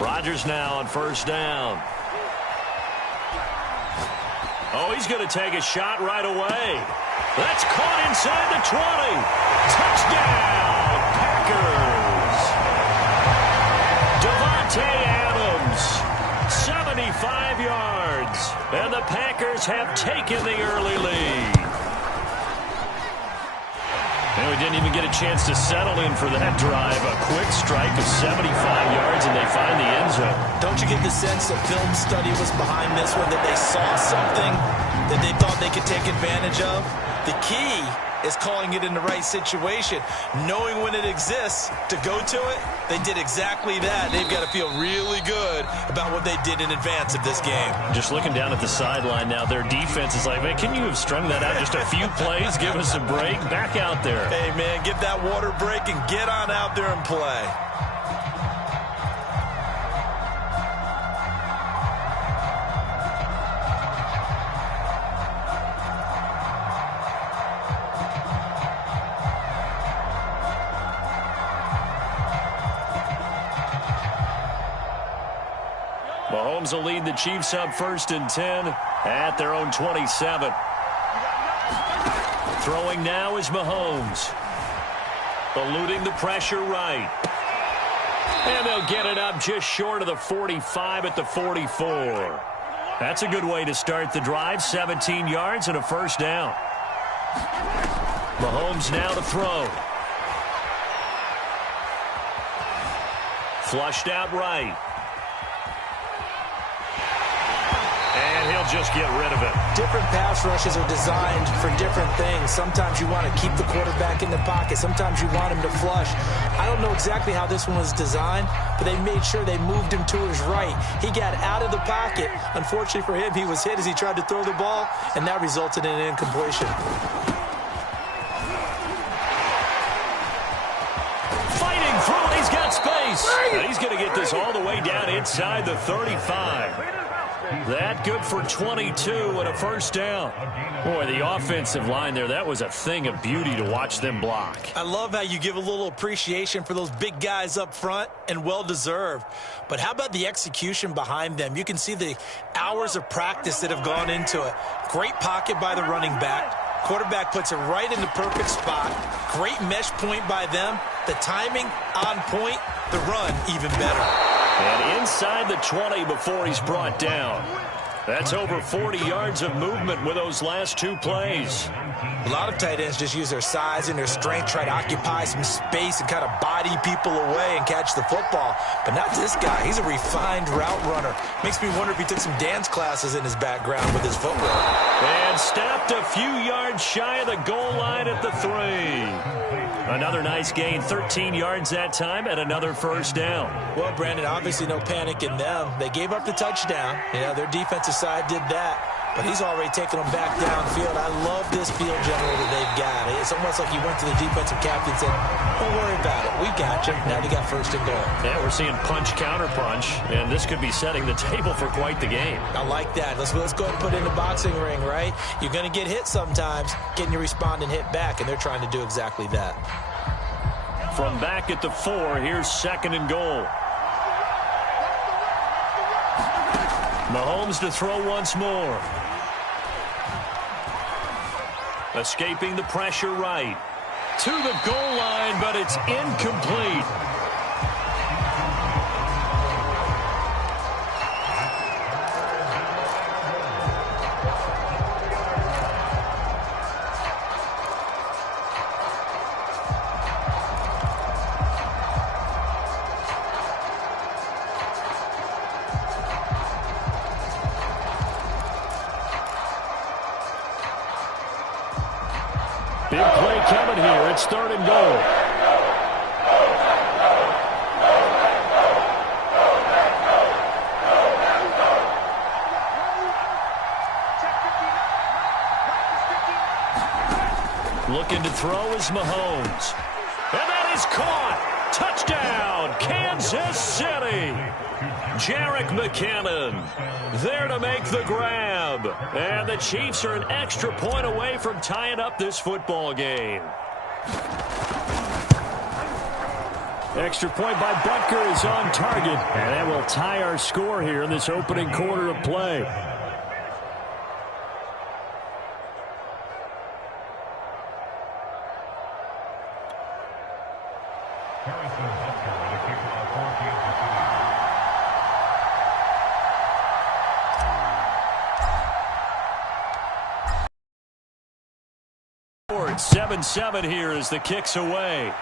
Rodgers now on first down. Oh, he's going to take a shot right away. That's caught inside the 20. Touchdown, Packers. Devontae Adams, 75 yards. And the Packers have taken the early lead. And we didn't even get a chance to settle in for that drive. A quick strike of 75 yards, and they find the end zone. Don't you get the sense that film study was behind this one, that they saw something that they thought they could take advantage of? The key is calling it in the right situation, knowing when it exists to go to it. They did exactly that. They've got to feel really good about what they did in advance of this game. Just looking down at the sideline now, their defense is like, man, can you have strung that out just a few plays? Give us a break. Back out there. Hey, man, get that water break and get on out there and play. Mahomes will lead the Chiefs up 1st and 10 at their own 27. Throwing now is Mahomes. Eluding the pressure right. And they'll get it up just short of the 45 at the 44. That's a good way to start the drive. 17 yards and a first down. Mahomes now to throw. Flushed out right. And he'll just get rid of it. Different pass rushes are designed for different things. Sometimes you want to keep the quarterback in the pocket. Sometimes you want him to flush. I don't know exactly how this one was designed, but they made sure they moved him to his right. He got out of the pocket. Unfortunately for him, he was hit as he tried to throw the ball, and that resulted in an incompletion. Fighting through it. He's got space. And he's going to get this all the way down inside the 35. That good for 22 and a first down. Boy, the offensive line there, that was a thing of beauty to watch them block. I love how you give a little appreciation for those big guys up front, and well-deserved. But how about the execution behind them? You can see the hours of practice that have gone into it. Great pocket by the running back. Quarterback puts it right in the perfect spot. Great mesh point by them. The timing on point. The run even better. And inside the 20 before he's brought down. That's over 40 yards of movement with those last two plays. A lot of tight ends just use their size and their strength, try to occupy some space and kind of body people away and catch the football. But not this guy. He's a refined route runner. Makes me wonder if he took some dance classes in his background with his footwork. And stopped a few yards shy of the goal line at the 3. Another nice gain, 13 yards that time, and another first down. Well, Brandon, obviously no panic in them. They gave up the touchdown. Their defensive side did that. But he's already taken them back downfield. I love this field general that they've got. It's almost like he went to the defensive captain and said, don't worry about it. We got you. Now they got first and goal. Yeah, we're seeing punch, counter punch, and this could be setting the table for quite the game. I like that. Let's go and put it in the boxing ring, right? You're going to get hit sometimes. Can you respond and hit back? And they're trying to do exactly that. From back at the 4, here's 2nd and goal. Mahomes to throw once more. Escaping the pressure right. To the goal line, but it's incomplete. Big play coming here. It's 3rd and goal. Looking to throw is Mahomes. And that is caught. Touchdown, Kansas City. Jerick McKinnon there to make the grab. And the Chiefs are an extra point away from tying up this football game. Extra point by Butker is on target. And that will tie our score here in this opening quarter of play. It's 7-7 here as the kick's away.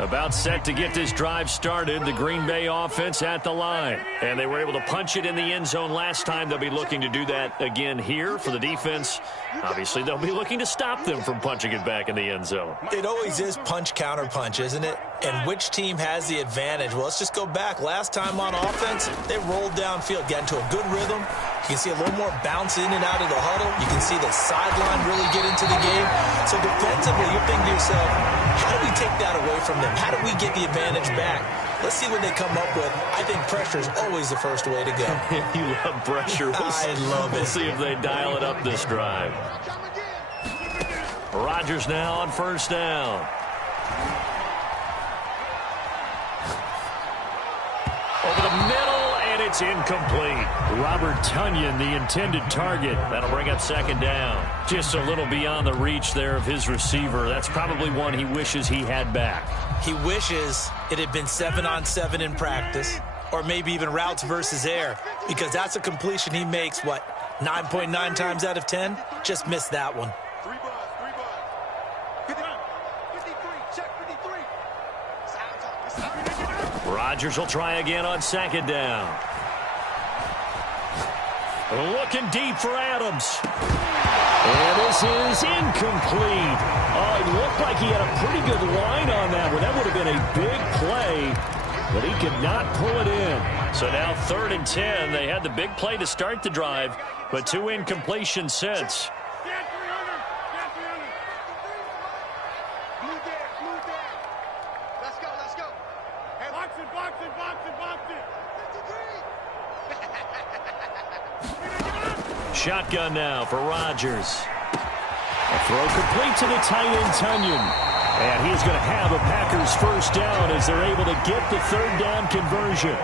About set to get this drive started. The Green Bay offense at the line. And they were able to punch it in the end zone last time. They'll be looking to do that again here for the defense. Obviously, they'll be looking to stop them from punching it back in the end zone. It always is punch, counter punch, isn't it? And which team has the advantage? Well, let's just go back. Last time on offense, they rolled downfield, got into a good rhythm. You can see a little more bounce in and out of the huddle. You can see the sideline really get into the game. So defensively, you're thinking to yourself, how do we take that away from them? How do we get the advantage back? Let's see what they come up with. I think pressure is always the first way to go. You love pressure. I love it. We'll see if they dial it up this drive. Rodgers now on first down. Over the middle, and it's incomplete. Robert Tonyan, the intended target. That'll bring up second down. Just a little beyond the reach there of his receiver. That's probably one he wishes he had back. He wishes it had been 7-on-7 in practice, or maybe even routes versus air, because that's a completion he makes, 9.9 times out of 10? Just missed that one. Rodgers will try again on second down. Looking deep for Adams. And this is incomplete. Oh, it looked like he had a pretty good line on that one. That would have been a big play, but he could not pull it in. So now 3rd and 10. They had the big play to start the drive, but 2 incompletions since. Shotgun now for Rodgers. A throw complete to the tight end, Tonyan. And he's going to have a Packers first down as they're able to get the 3rd down conversion.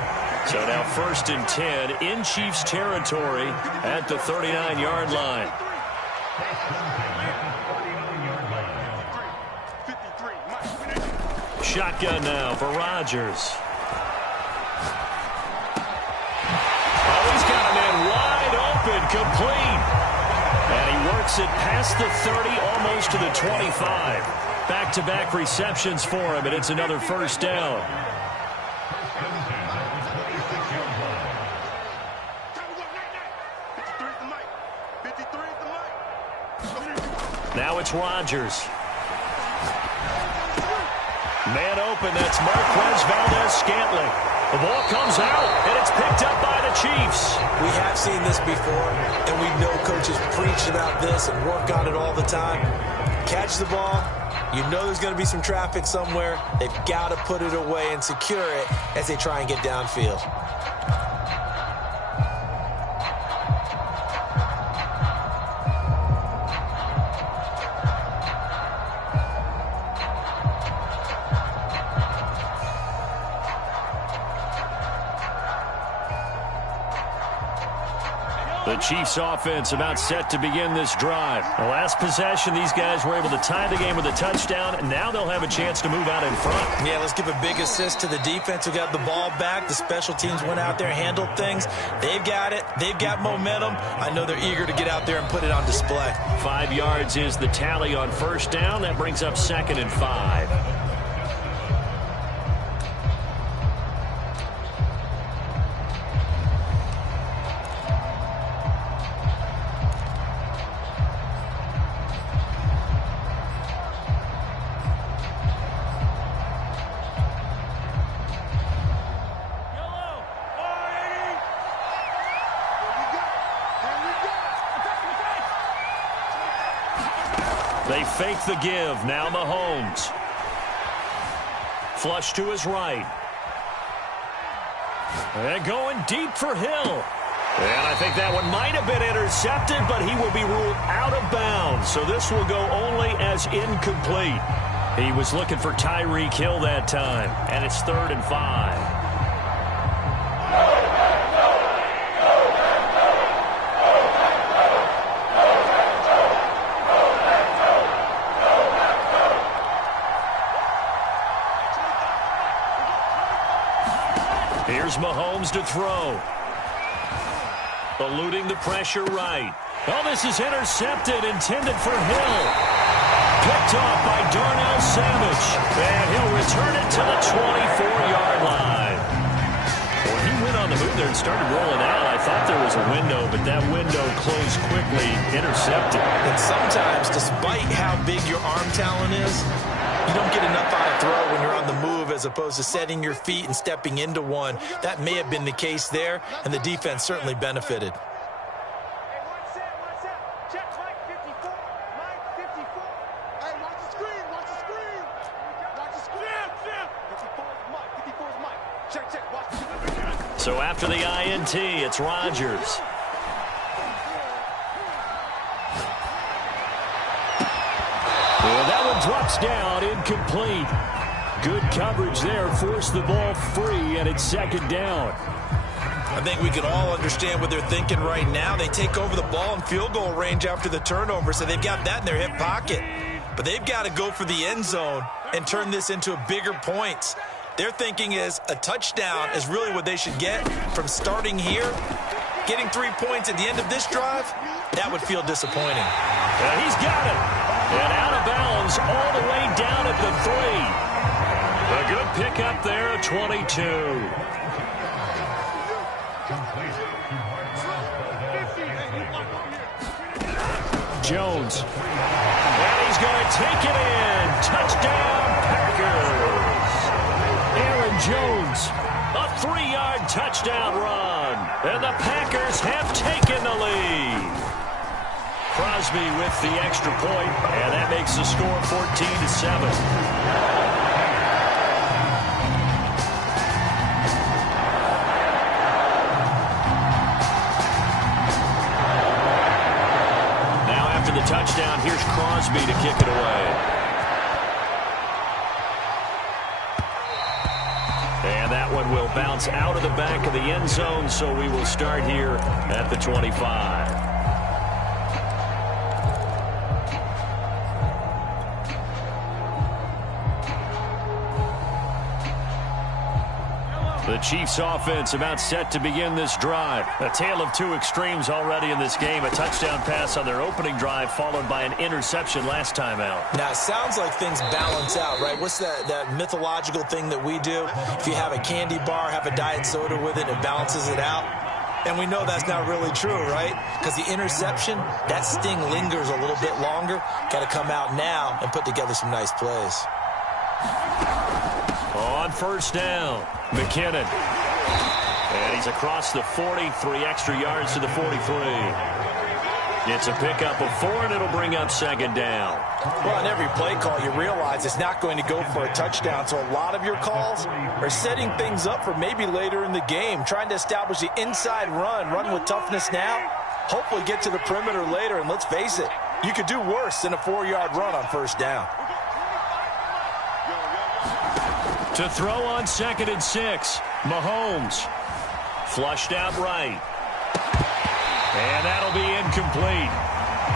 So now 1st and 10 in Chiefs territory at the 39-yard line. Shotgun now for Rodgers. Oh, he's got a man wide open, complete. And he works it past the 30, almost to the 25. Back-to-back receptions for him, and it's another first down. Now it's Rodgers. Man open, that's Marquez Valdez-Scantling. The ball comes out, and it's picked up by the Chiefs. We have seen this before, and we know coaches preach about this and work on it all the time. Catch the ball. You know there's going to be some traffic somewhere. They've got to put it away and secure it as they try and get downfield. The Chiefs offense about set to begin this drive. The last possession, these guys were able to tie the game with a touchdown, and now they'll have a chance to move out in front. Yeah, let's give a big assist to the defense who got the ball back. The special teams went out there, handled things. They've got it. They've got momentum. I know they're eager to get out there and put it on display. 5 yards is the tally on first down. That brings up 2nd and 5. They fake the give. Now Mahomes. Flush to his right. And going deep for Hill. And I think that one might have been intercepted, but he will be ruled out of bounds. So this will go only as incomplete. He was looking for Tyreek Hill that time, and it's 3rd and 5. Here's Mahomes to throw. Eluding the pressure right. Oh, this is intercepted, intended for Hill. Picked off by Darnell Savage. And he'll return it to the 24-yard line. When he went on the move there and started rolling out, I thought there was a window, but that window closed quickly, intercepted. And sometimes, despite how big your arm talent is, you don't get enough on a throw when you're on the move as opposed to setting your feet and stepping into one. That may have been the case there, and the defense certainly benefited. So after the INT, it's Rodgers. Well, that one drops down, incomplete. Good coverage there, forced the ball free, and it's 2nd down. I think we can all understand what they're thinking right now. They take over the ball in field goal range after the turnover, so they've got that in their hip pocket. But they've got to go for the end zone and turn this into a bigger points. Their thinking is a touchdown is really what they should get from starting here. Getting 3 points at the end of this drive, that would feel disappointing. And he's got it. And out of bounds all the way down at the 3. A good pickup there at 22. Jones. And he's going to take it in. Touchdown, Packers. Aaron Jones, a 3-yard touchdown run. And the Packers have taken the lead. Crosby with the extra point, and that makes the score 14-7. Now after the touchdown, here's Crosby to kick it away. And that one will bounce out of the back of the end zone, so we will start here at the 25. The Chiefs offense about set to begin this drive. A tale of two extremes already in this game. A touchdown pass on their opening drive followed by an interception last time out. Now, it sounds like things balance out, right? What's that mythological thing that we do? If you have a candy bar, have a diet soda with it, it balances it out. And we know that's not really true, right? Because the interception, that sting lingers a little bit longer. Got to come out now and put together some nice plays. On first down, McKinnon. And he's across the 40, 3 extra yards to the 43. It's a pickup of 4, and it'll bring up 2nd down. Well, on every play call, you realize it's not going to go for a touchdown. So a lot of your calls are setting things up for maybe later in the game, trying to establish the inside run with toughness now, hopefully get to the perimeter later. And let's face it, you could do worse than a 4-yard run on first down. To throw on 2nd and 6, Mahomes. Flushed out right. And that'll be incomplete.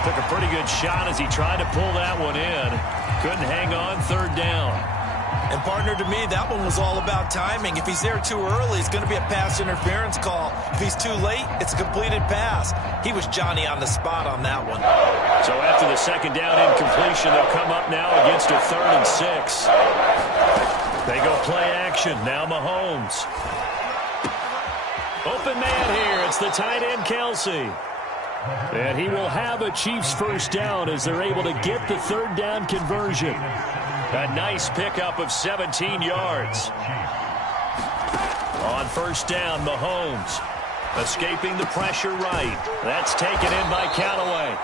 Took a pretty good shot as he tried to pull that one in. Couldn't hang on 3rd down. And partner, to me, that one was all about timing. If he's there too early, it's going to be a pass interference call. If he's too late, it's a completed pass. He was Johnny on the spot on that one. So after the 2nd down incompletion, they'll come up now against a 3rd and 6. They go play action. Now Mahomes. Open man here. It's the tight end, Kelsey. And he will have a Chiefs first down as they're able to get the 3rd down conversion. A nice pickup of 17 yards. On first down, Mahomes. Escaping the pressure right. That's taken in by Callaway.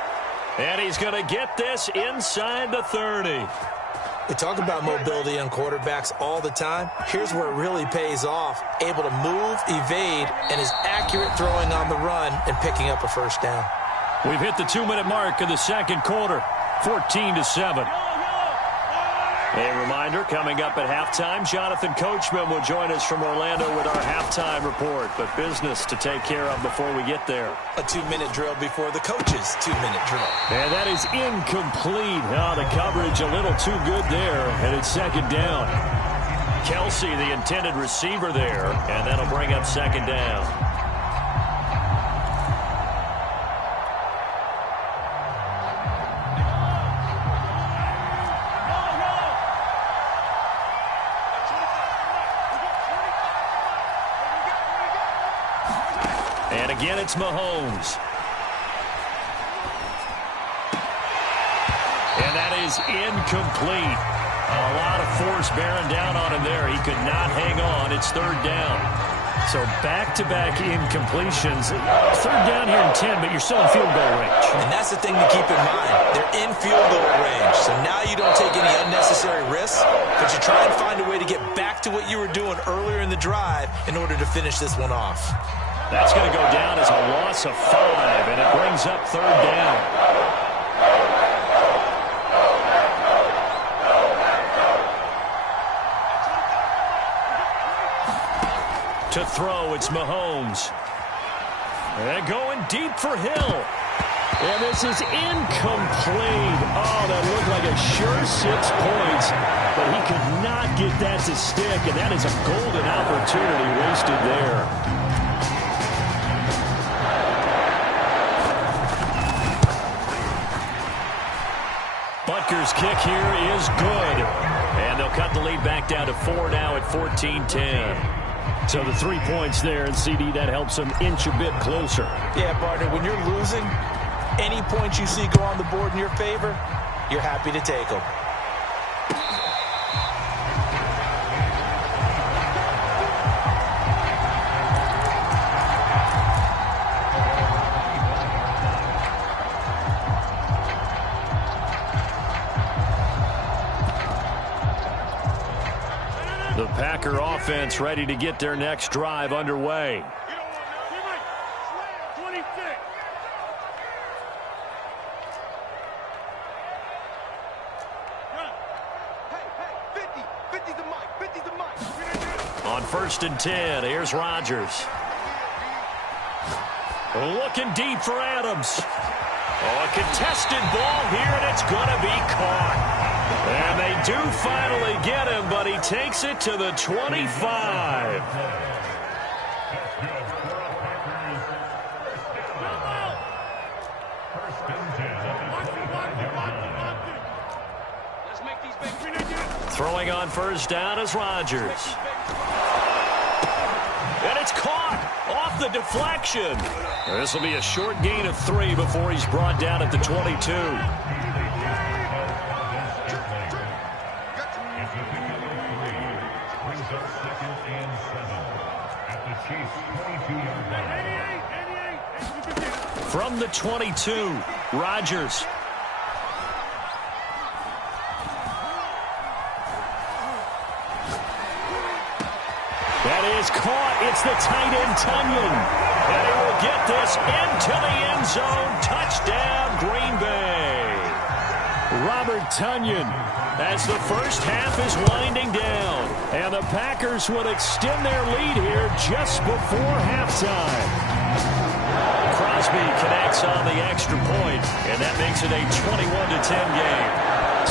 And he's going to get this inside the 30. We talk about mobility on quarterbacks all the time. Here's where it really pays off. Able to move, evade, and is accurate throwing on the run and picking up a first down. We've hit the 2-minute mark of the second quarter, 14-7. A reminder, coming up at halftime, Jonathan Coachman will join us from Orlando with our halftime report, but business to take care of before we get there. A 2-minute drill before the coach's 2-minute drill. And that is incomplete. Oh, the coverage a little too good there, and it's second down. Kelsey, the intended receiver there, and that'll bring up second down. And again, it's Mahomes. And that is incomplete. A lot of force bearing down on him there. He could not hang on. It's third down. So back-to-back incompletions. Third down here in 10, but you're still in field goal range. And that's the thing to keep in mind. They're in field goal range. So now you don't take any unnecessary risks, but you try and find a way to get back to what you were doing earlier in the drive in order to finish this one off. That's going to go down as a loss of 5, and it brings up third down. To throw, it's Mahomes. And going deep for Hill. And this is incomplete. Oh, that looked like a sure 6 points, but he could not get that to stick, and that is a golden opportunity wasted there. Butker's kick here is good. And they'll cut the lead back down to 4 now at 14-10. So the 3 points there, and CD, that helps them inch a bit closer. Yeah, partner, when you're losing, any points you see go on the board in your favor, you're happy to take them. The Packer offense ready to get their next drive underway. On 1st and 10, here's Rodgers. Looking deep for Adams. Oh, a contested ball here, and it's going to be caught. And they do finally get him, but he takes it to the 25. Throwing on 1st down is Rodgers. And it's caught off the deflection. This will be a short gain of 3 before he's brought down at the 22. From the 22, Rodgers. That is caught. It's the tight end, Tunyon. And he will get this into the end zone. Touchdown, Green Bay. Robert Tunyon, as the first half is winding down. And the Packers would extend their lead here just before halftime. Crosby connects on the extra point, and that makes it a 21-10 game.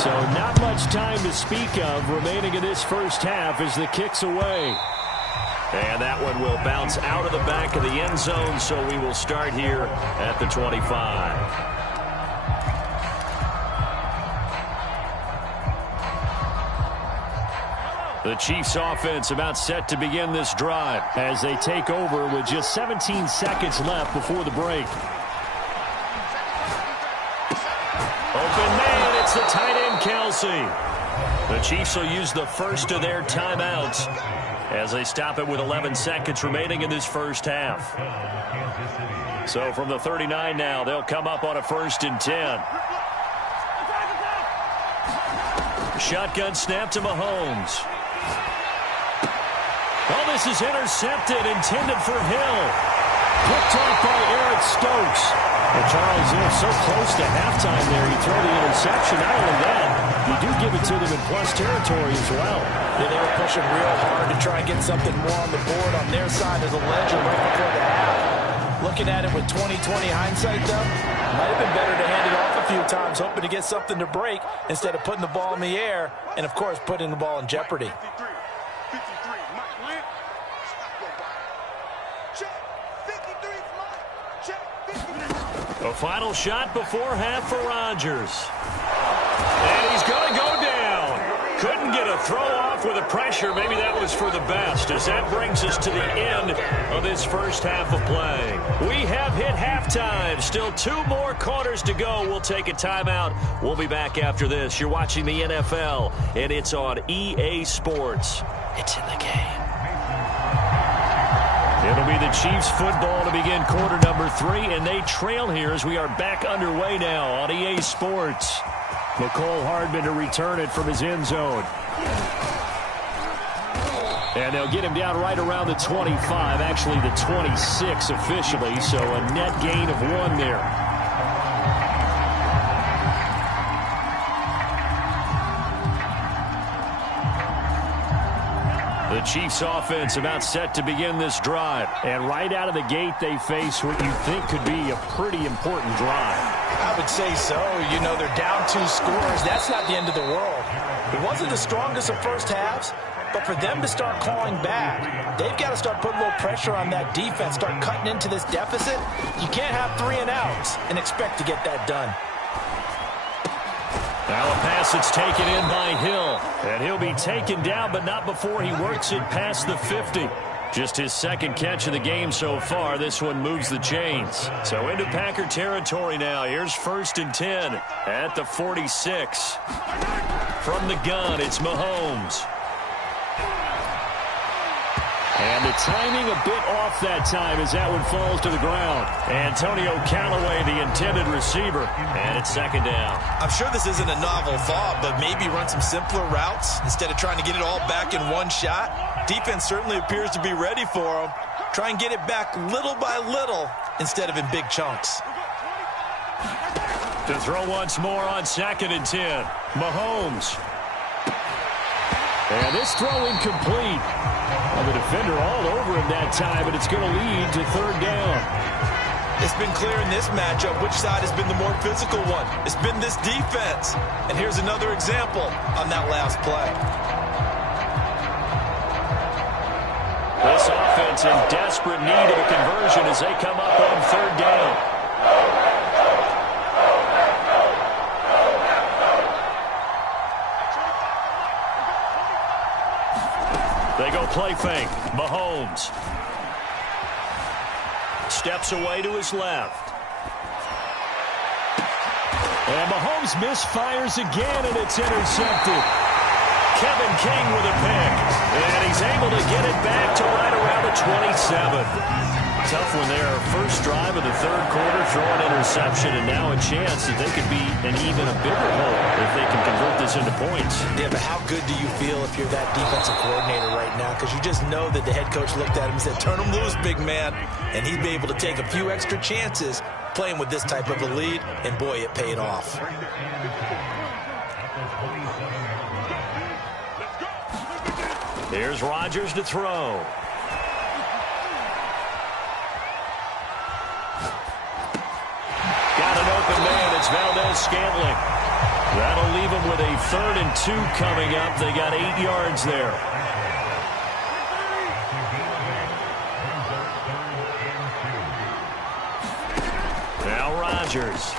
So not much time to speak of remaining in this first half as the kick's away. And that one will bounce out of the back of the end zone, so we will start here at the 25. The Chiefs offense about set to begin this drive as they take over with just 17 seconds left before the break. Open man, it's the tight end, Kelsey. The Chiefs will use the first of their timeouts. as they stop it with 11 seconds remaining in this first half. So from the 39 now, they'll come up on a 1st and 10. Shotgun snap to Mahomes. Oh, this is intercepted, intended for Hill. Picked off by Eric Stokes. Well, Charles, so close to halftime there. You throw the interception. Not only that, you do give it to them in plus territory as well. Yeah, they were pushing real hard to try and get something more on the board on their side of the ledger right before the half. Looking at it with 20/20 hindsight, though, might have been better to hand it off a few times, hoping to get something to break instead of putting the ball in the air and, of course, putting the ball in jeopardy. A final shot before half for Rodgers. And he's going to go down. Couldn't get a throw off with the pressure. Maybe that was for the best, as that brings us to the end of this first half of play. We have hit halftime. Still 2 more quarters to go. We'll take a timeout. We'll be back after this. You're watching the NFL, and it's on EA Sports. It's in the game. It'll be the Chiefs football to begin quarter number 3, and they trail here as we are back underway now on EA Sports. McCole Hardman to return it from his end zone. And they'll get him down right around the 25, actually the 26 officially, so a net gain of 1 there. The Chiefs offense about set to begin this drive. And right out of the gate, they face what you think could be a pretty important drive. I would say so. You know, they're down 2 scores. That's not the end of the world. It wasn't the strongest of first halves, but for them to start clawing back, they've got to start putting a little pressure on that defense, start cutting into this deficit. You can't have 3 and outs and expect to get that done. Now a pass that's taken in by Hill. And he'll be taken down, but not before he works it past the 50. Just his 2nd catch of the game so far. This one moves the chains. So into Packer territory now. Here's 1st and 10 at the 46. From the gun, it's Mahomes. And the timing a bit off that time as that one falls to the ground. Antonio Callaway, the intended receiver. And it's 2nd down. I'm sure this isn't a novel thought, but maybe run some simpler routes instead of trying to get it all back in one shot. Defense certainly appears to be ready for them. Try and get it back little by little instead of in big chunks. To throw once more on 2nd and 10. Mahomes. And this throw incomplete. Well, the defender all over him that time, but it's going to lead to 3rd down. It's been clear in this matchup which side has been the more physical one. It's been this defense. And here's another example on that last play. This offense in desperate need of a conversion as they come up on 3rd down. They go play fake. Mahomes steps away to his left. And Mahomes misfires again, and it's intercepted. Kevin King with a pick. And he's able to get it back to right around the 27. Tough one there. First drive of the 3rd quarter, throw an interception, and now a chance that they could be an even a bigger hole if they can convert this into points. Yeah, but how good do you feel if you're that defensive coordinator right now? Because you just know that the head coach looked at him and said, turn him loose, big man. And he'd be able to take a few extra chances playing with this type of a lead, and boy, it paid off. Here's Rodgers to throw. Got an open man. It's Valdez-Scantling. That'll leave them with a 3rd and 2 coming up. They got 8 yards there. Now Rodgers.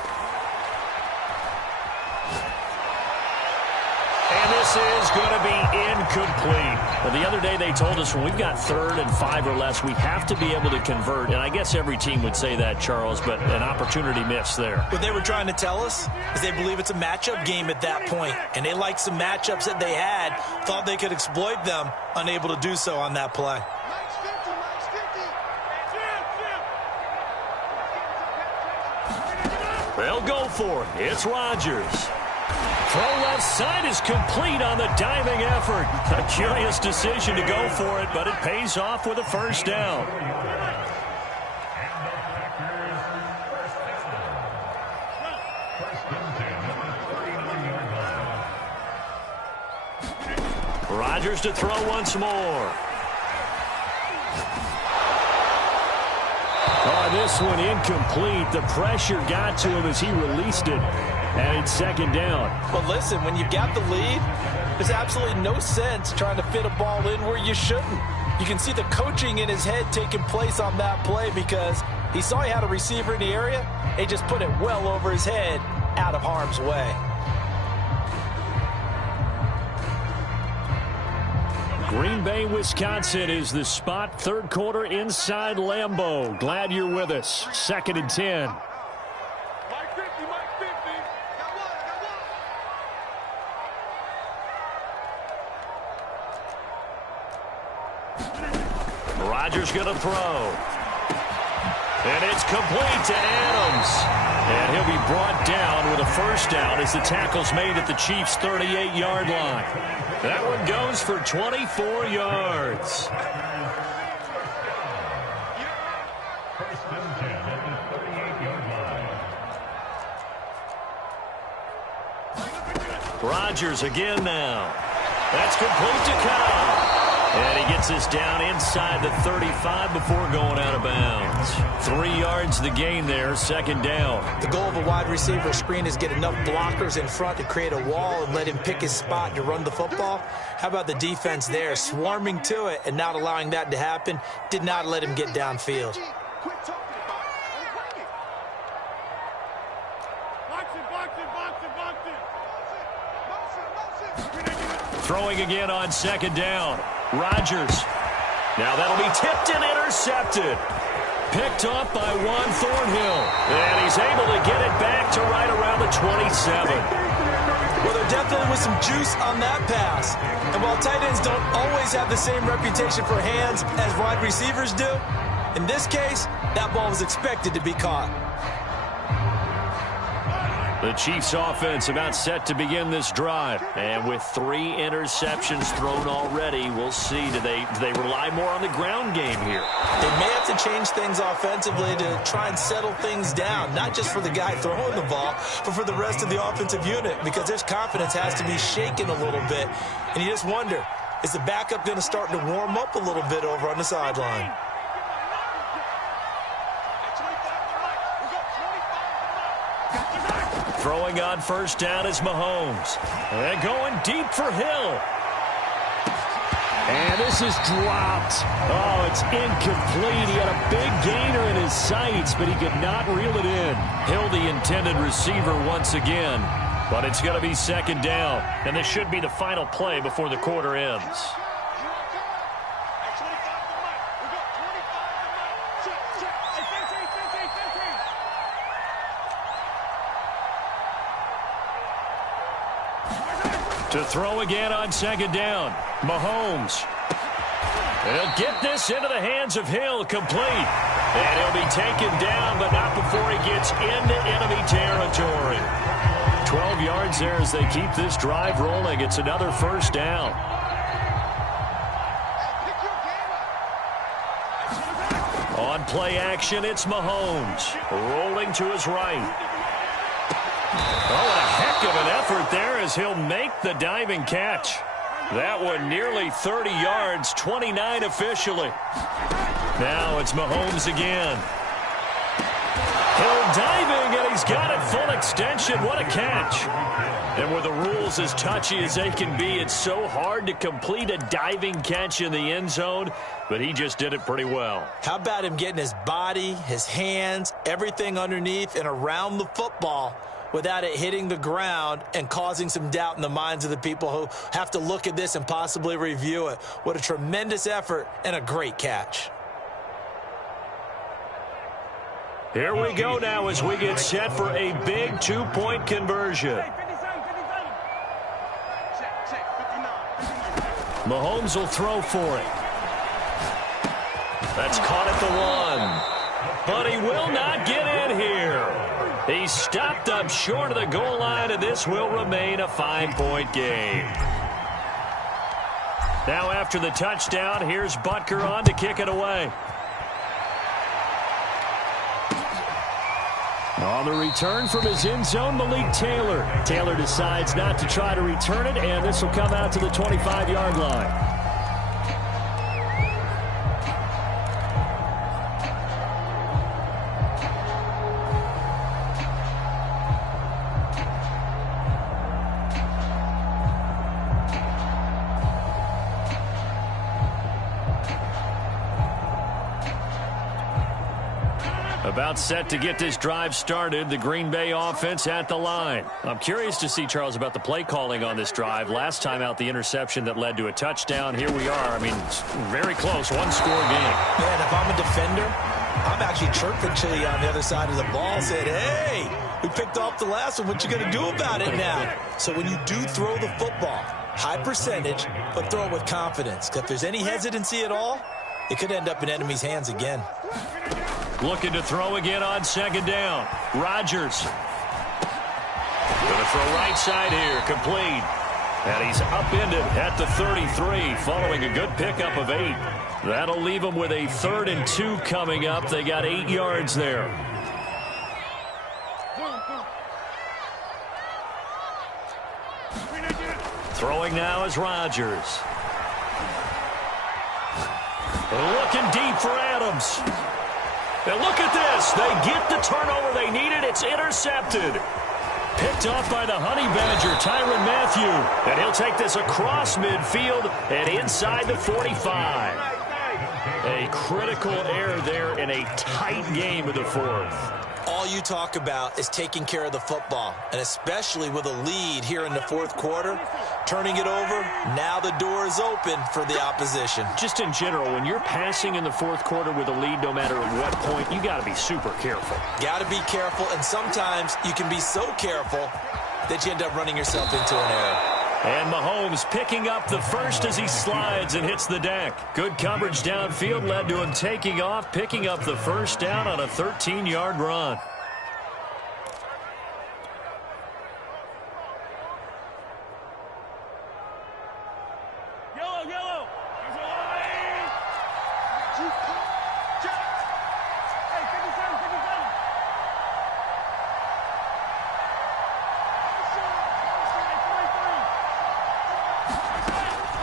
And this this is going to be incomplete. Well, the other day they told us when we've got 3rd and 5 or less, we have to be able to convert. And I guess every team would say that, Charles, but an opportunity missed there. What they were trying to tell us is they believe it's a matchup game at that point, and they liked some matchups that they had, thought they could exploit them, unable to do so on that play. They'll go for it. It's Rodgers. Throw left side is complete on the diving effort. A curious decision to go for it, but it pays off with a first down. Rodgers to throw once more. Oh, this one incomplete. The pressure got to him as he released it. And it's 2nd down. But listen, when you've got the lead, there's absolutely no sense trying to fit a ball in where you shouldn't. You can see the coaching in his head taking place on that play because he saw he had a receiver in the area. He just put it well over his head, out of harm's way. Green Bay, Wisconsin is the spot. 3rd quarter inside Lambeau. Glad you're with us. 2nd and 10. Rodgers going to throw. And it's complete to Adams. And he'll be brought down with a first down as the tackle's made at the Chiefs' 38-yard line. That one goes for 24 yards. Rodgers again now. That's complete to Cobb. And he gets this down inside the 35 before going out of bounds. 3 yards the gain there, 2nd down. The goal of a wide receiver screen is get enough blockers in front to create a wall and let him pick his spot to run the football. How about the defense there, swarming to it and not allowing that to happen? Did not let him get downfield. Throwing again on 2nd down. Rodgers. Now that'll be tipped and intercepted. Picked up by Juan Thornhill. And he's able to get it back to right around the 27. Well, there definitely was some juice on that pass. And while tight ends don't always have the same reputation for hands as wide receivers do, in this case, that ball was expected to be caught. The Chiefs offense about set to begin this drive. And with 3 interceptions thrown already, we'll see. Do they rely more on the ground game here? They may have to change things offensively to try and settle things down, not just for the guy throwing the ball, but for the rest of the offensive unit, because their confidence has to be shaken a little bit. And you just wonder, is the backup going to start to warm up a little bit over on the sideline? Throwing on first down is Mahomes. And going deep for Hill. And this is dropped. Oh, it's incomplete. He had a big gainer in his sights, but he could not reel it in. Hill, the intended receiver once again. But it's going to be 2nd down. And this should be the final play before the quarter ends. To throw again on 2nd down. Mahomes. He'll get this into the hands of Hill, complete. And he'll be taken down, but not before he gets into enemy territory. 12 yards there as they keep this drive rolling. It's another first down. On play action, it's Mahomes. Rolling to his right. Oh, a heck of an effort there as he'll make the diving catch. That one nearly 30 yards, 29 officially. Now it's Mahomes again. Hill diving, and he's got it full extension. What a catch. And with the rules as touchy as they can be, it's so hard to complete a diving catch in the end zone, but he just did it pretty well. How about him getting his body, his hands, everything underneath and around the football without it hitting the ground and causing some doubt in the minds of the people who have to look at this and possibly review it. What a tremendous effort and a great catch. Here we go now as we get set for a big two-point conversion. Mahomes will throw for it. That's caught at the 1. But he will not get in here. He's stopped up short of the goal line, and this will remain a 5-point game. Now after the touchdown, here's Butker on to kick it away. On the return from his end zone, Malik Taylor. Taylor decides not to try to return it, and this will come out to the 25-yard line. About set to get this drive started. The Green Bay offense at the line. I'm curious to see, Charles, about the play calling on this drive. Last time out, the interception that led to a touchdown. Here we are. I mean, it's very close. One-score game. Man, if I'm a defender, I'm actually chirping to you on the other side of the ball. Said, hey, we picked off the last one. What you going to do about it now? So when you do throw the football, high percentage, but throw it with confidence. If there's any hesitancy at all, it could end up in enemy's hands again. Looking to throw again on second down. Rodgers. Going to throw right side here. Complete. And he's upended at the 33 following a good pickup of 8. That'll leave him with a 3rd and 2 coming up. They got 8 yards there. Throwing now is Rodgers. Looking deep for Adams. And look at this. They get the turnover they needed. It's intercepted. Picked off by the Honey Badger, Tyrann Mathieu. And he'll take this across midfield and inside the 45. A critical error there in a tight game of the 4th. All you talk about is taking care of the football, and especially with a lead here in the 4th quarter, turning it over, now the door is open for the opposition. Just in general, when you're passing in the 4th quarter with a lead, no matter at what point, you got to be super careful. Got to be careful, and sometimes you can be so careful that you end up running yourself into an error. And Mahomes picking up the first as he slides and hits the deck. Good coverage downfield led to him taking off, picking up the first down on a 13-yard run.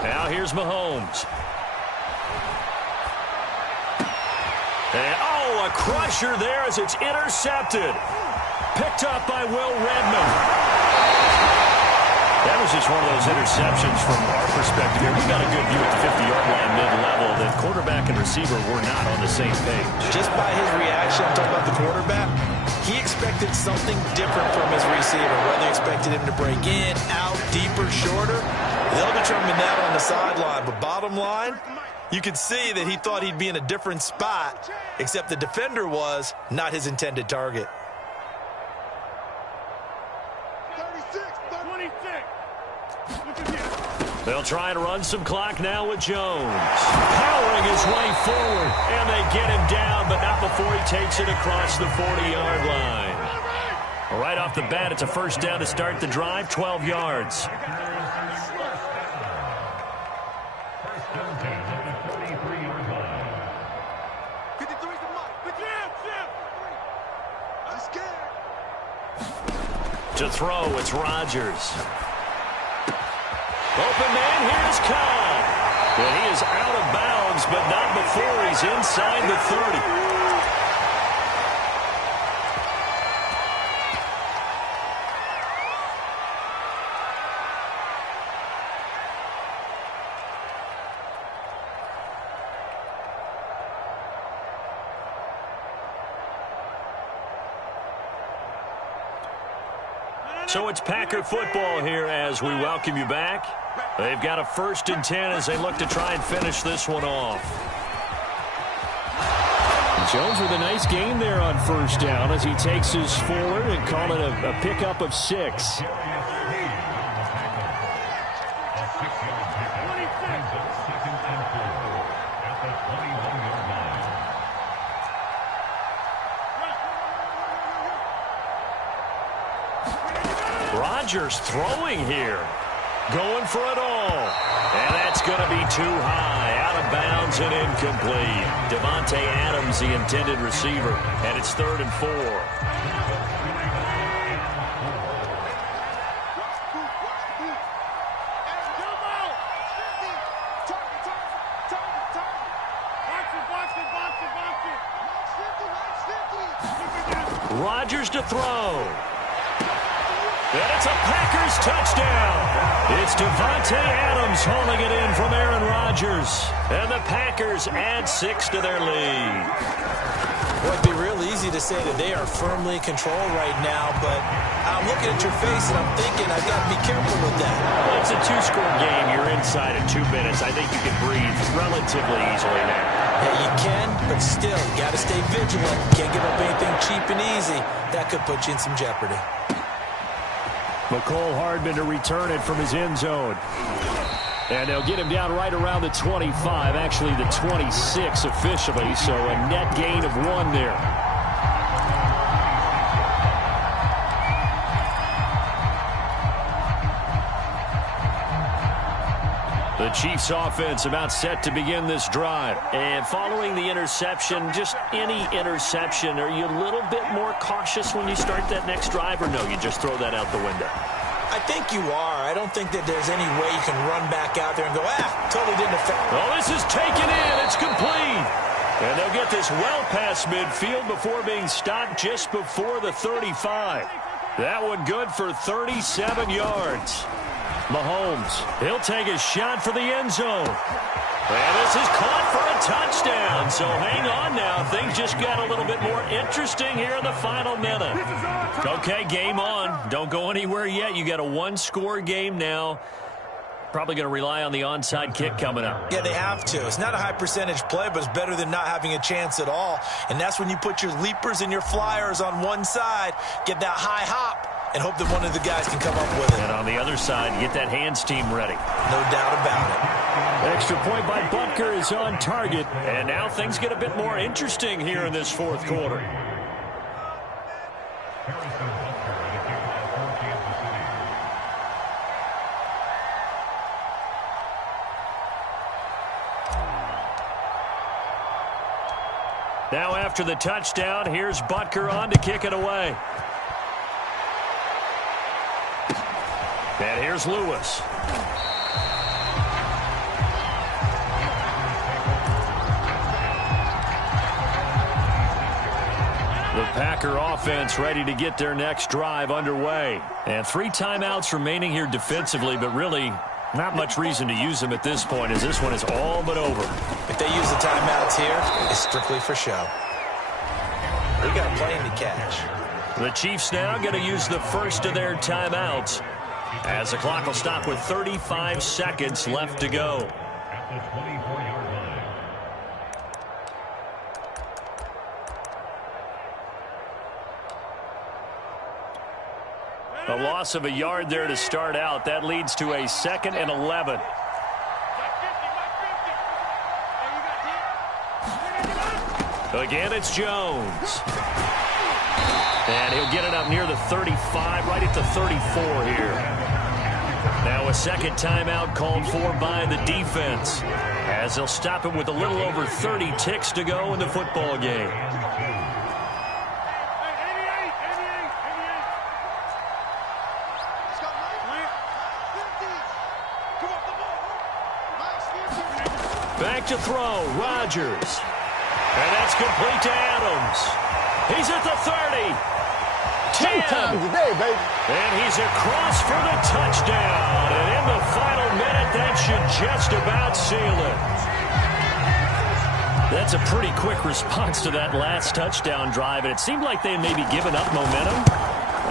Now here's Mahomes. And, a crusher there as it's intercepted. Picked up by Will Redmond. That was just one of those interceptions from our perspective here. We got a good view at the 50-yard line mid-level that quarterback and receiver were not on the same page. Just by his reaction, I'm talking about the quarterback, he expected something different from his receiver, whether he expected him to break in, out, deeper, shorter. They'll determine that on the sideline. But bottom line, you could see that he thought he'd be in a different spot, except the defender was not his intended target. 36, 26. They'll try to run some clock now with Jones. Powering his way forward, and they get him down, but not before he takes it across the 40-yard line. Right off the bat, it's a first down to start the drive, 12 yards. To throw, it's Rodgers. Open man, here's Cobb. And he is out of bounds, but not before he's inside the 30. So it's Packer football here as we welcome you back. They've got a 1st and 10 as they look to try and finish this one off. Jones with a nice gain there on 1st down as he takes his forward and call it a pickup of 6. Rodgers throwing here. Going for it all. And that's going to be too high. Out of bounds and incomplete. Davante Adams, the intended receiver. And it's 3rd and 4. Rodgers to throw. And it's a Packers touchdown. It's Davante Adams hauling it in from Aaron Rodgers. And the Packers add 6 to their lead. Well, it'd be real easy to say that they are firmly in control right now, but I'm looking at your face and I'm thinking I've got to be careful with that. Well, it's a 2-score game. You're inside of 2 minutes. I think you can breathe relatively easily now. Yeah, you can, but still, you got to stay vigilant. Can't give up anything cheap and easy. That could put you in some jeopardy. McCole Hardman to return it from his end zone. And they'll get him down right around the 25, actually the 26 officially, so a net gain of 1 there. The Chiefs offense about set to begin this drive. And following the interception, just any interception, are you a little bit more cautious when you start that next drive, or no, you just throw that out the window? I think you are. I don't think that there's any way you can run back out there and go, totally didn't affect. Oh, this is taken in. It's complete. And they'll get this well past midfield before being stopped just before the 35. That one good for 37 yards. Mahomes, he'll take a shot for the end zone. And this is caught for a touchdown. So hang on now. Things just got a little bit more interesting here in the final minute. Okay, game on. Don't go anywhere yet. You got a 1-score game now. Probably going to rely on the onside kick coming up. Yeah, they have to. It's not a high percentage play, but it's better than not having a chance at all. And that's when you put your leapers and your flyers on one side, get that high hop, and hope that one of the guys can come up with it. And on the other side, get that hands team ready. No doubt about it. Extra point by Butker is on target. And now things get a bit more interesting here in this 4th quarter. Now after the touchdown, here's Butker on to kick it away. And here's Lewis. The Packer offense ready to get their next drive underway. And 3 timeouts remaining here defensively, but really not much reason to use them at this point as this one is all but over. If they use the timeouts here, it's strictly for show. They got a plane to catch. The Chiefs now going to use the first of their timeouts as the clock will stop with 35 seconds left to go. A loss of a yard there to start out. That leads to a 2nd and 11. Again, it's Jones. And he'll get it up near the 35, right at the 34 here. Now a second timeout called for by the defense, as they'll stop it with a little over 30 ticks to go in the football game. Back to throw, Rodgers. And that's complete to Adams. He's at the 30. 10. Today, baby. And he's across for the touchdown. And in the final minute, that should just about seal it. That's a pretty quick response to that last touchdown drive. And it seemed like they had maybe given up momentum.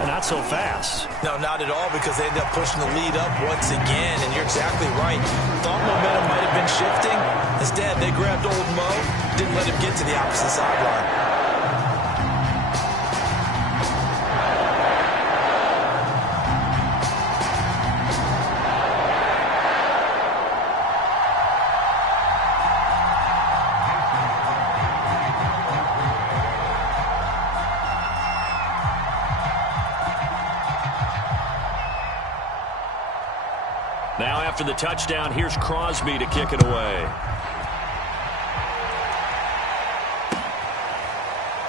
Not so fast. No, not at all, because they ended up pushing the lead up once again, and you're exactly right. Thought momentum might have been shifting. Instead, they grabbed old Mo, didn't let him get to the opposite sideline. Now after the touchdown, here's Crosby to kick it away.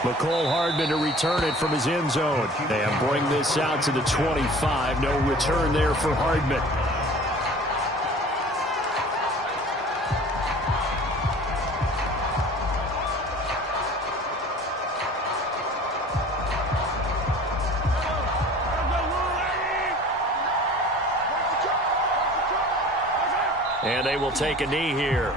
McCole Hardman to return it from his end zone. And bring this out to the 25. No return there for Hardman. And they will take a knee here.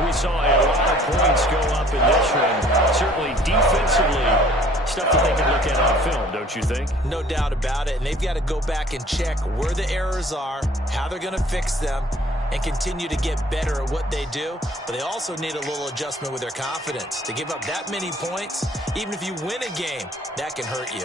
We saw a lot of points go up in this one. Certainly defensively, stuff that they can look at on film, don't you think? No doubt about it. And they've got to go back and check where the errors are, how they're going to fix them, and continue to get better at what they do. But they also need a little adjustment with their confidence. To give up that many points, even if you win a game, that can hurt you.